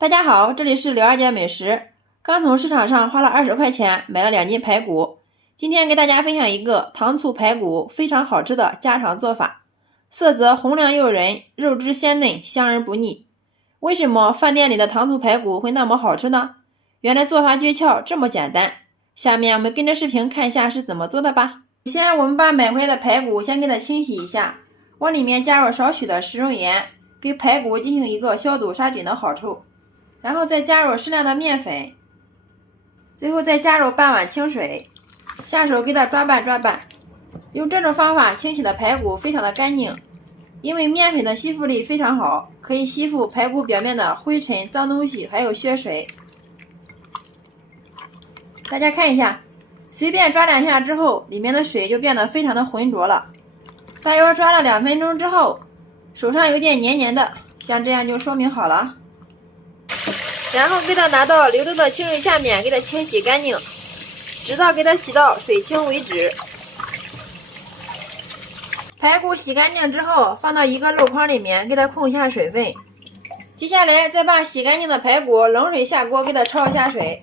大家好，这里是刘二姐美食。刚从市场上花了20块钱买了2斤排骨，今天给大家分享一个糖醋排骨非常好吃的家常做法，色泽红亮诱人，肉质鲜嫩，香而不腻。为什么饭店里的糖醋排骨会那么好吃呢？原来做法诀窍这么简单，下面我们跟着视频看一下是怎么做的吧。首先我们把买回来的排骨先给它清洗一下，往里面加入少许的食用盐，给排骨进行一个消毒杀菌的好处。然后再加入适量的面粉，最后再加入半碗清水，下手给它抓拌。用这种方法清洗的排骨非常的干净，因为面粉的吸附力非常好，可以吸附排骨表面的灰尘、脏东西还有血水。大家看一下，随便抓2下之后，里面的水就变得非常的浑浊了。大约抓了2分钟之后，手上有点黏黏的，像这样就说明好了。然后给它拿到流动的清水下面，给它清洗干净，直到给它洗到水清为止。排骨洗干净之后，放到一个漏筐里面，给它控一下水分。接下来再把洗干净的排骨冷水下锅，给它焯一下水。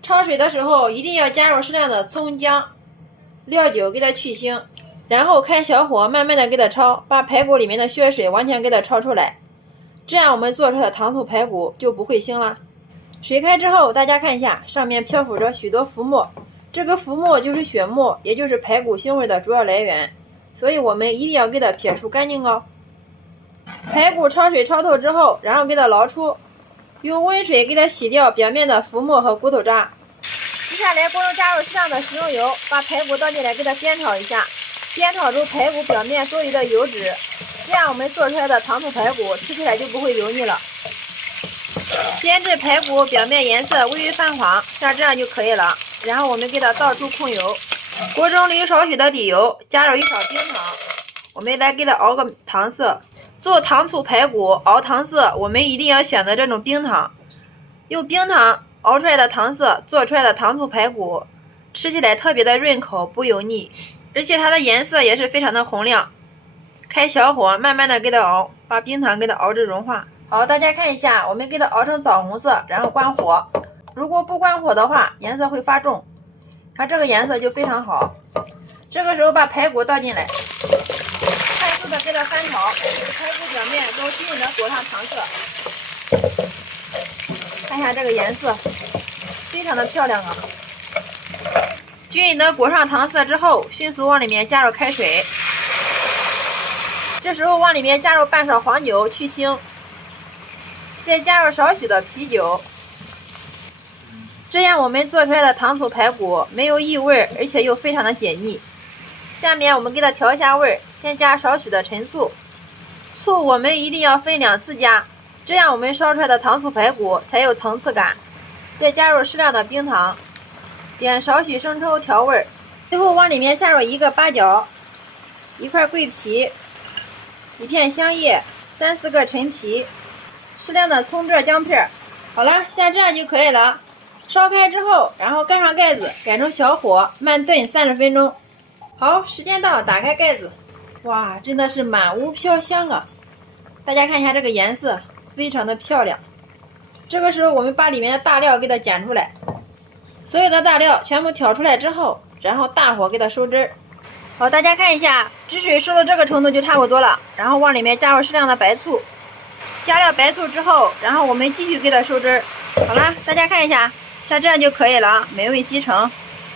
焯水的时候一定要加入适量的葱姜、料酒，给它去腥。然后开小火，慢慢的给它焯，把排骨里面的血水完全给它焯出来。这样我们做出来的糖醋排骨就不会腥了。水开之后，大家看一下，上面漂浮着许多浮沫，这个浮沫就是血沫，也就是排骨腥味的主要来源，所以我们一定要给它撇除干净哦。排骨焯水焯透之后，然后给它捞出，用温水给它洗掉表面的浮沫和骨头渣。接下来锅中加入适量的食用油，把排骨倒进来给它煸炒一下，煸炒出排骨表面多余的油脂。这样我们做出来的糖醋排骨吃起来就不会油腻了。煸至排骨表面颜色微微泛黄，像这样就可以了。然后我们给它倒出控油，锅中里有少许的底油，加入1勺冰糖，我们来给它熬个糖色。做糖醋排骨熬糖色，我们一定要选择这种冰糖，用冰糖熬出来的糖色做出来的糖醋排骨，吃起来特别的润口，不油腻，而且它的颜色也是非常的红亮。开小火，慢慢的给它熬，把冰糖给它熬至融化。好，大家看一下，我们给它熬成枣红色，然后关火。如果不关火的话，颜色会发重。它这个颜色就非常好。这个时候把排骨倒进来，快速的给它翻炒，排骨表面都均匀的裹上糖色。看一下这个颜色，非常的漂亮啊！均匀的裹上糖色之后，迅速往里面加入开水。这时候往里面加入半勺黄酒去腥，再加入少许的啤酒，这样我们做出来的糖醋排骨没有异味，而且又非常的解腻。下面我们给它调一下味，先加少许的陈醋，醋我们一定要分2次加，这样我们烧出来的糖醋排骨才有层次感。再加入适量的冰糖，点少许生抽调味，最后往里面下入1个八角、1块桂皮、1片香叶、3、4个陈皮，适量的葱段姜片。好了，像这样就可以了。烧开之后，然后盖上盖子，改成小火慢炖30分钟。好，时间到，打开盖子。哇，真的是满屋飘香啊！大家看一下这个颜色，非常的漂亮。这个时候我们把里面的大料给它捡出来，所有的大料全部挑出来之后，然后大火给它收汁儿。好，大家看一下，汁水收到这个程度就差不多了，然后往里面加入适量的白醋，加了白醋之后，然后我们继续给它收汁儿。好了，大家看一下，像这样就可以了，美味极成。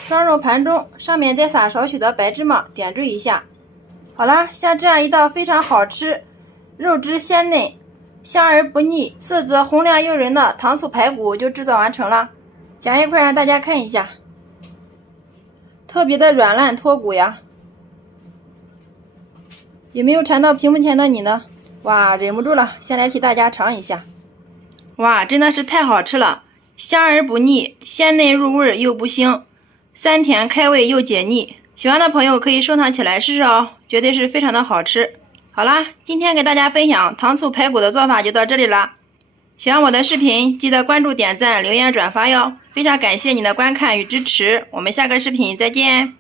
双肉盘中，上面再撒少许的白芝麻，点缀一下。好了，像这样一道非常好吃，肉质鲜嫩，香而不腻，色泽红亮诱人的糖醋排骨就制作完成了。夹一块让大家看一下，特别的软烂脱骨呀。有没有馋到屏幕前的你呢？哇，忍不住了，先来替大家尝一下。哇，真的是太好吃了，香而不腻，鲜嫩入味又不腥，酸甜开胃又解腻。喜欢的朋友可以收藏起来试试哦，绝对是非常的好吃。好啦，今天给大家分享糖醋排骨的做法就到这里啦。喜欢我的视频，记得关注、点赞、留言、转发哟。非常感谢你的观看与支持，我们下个视频再见。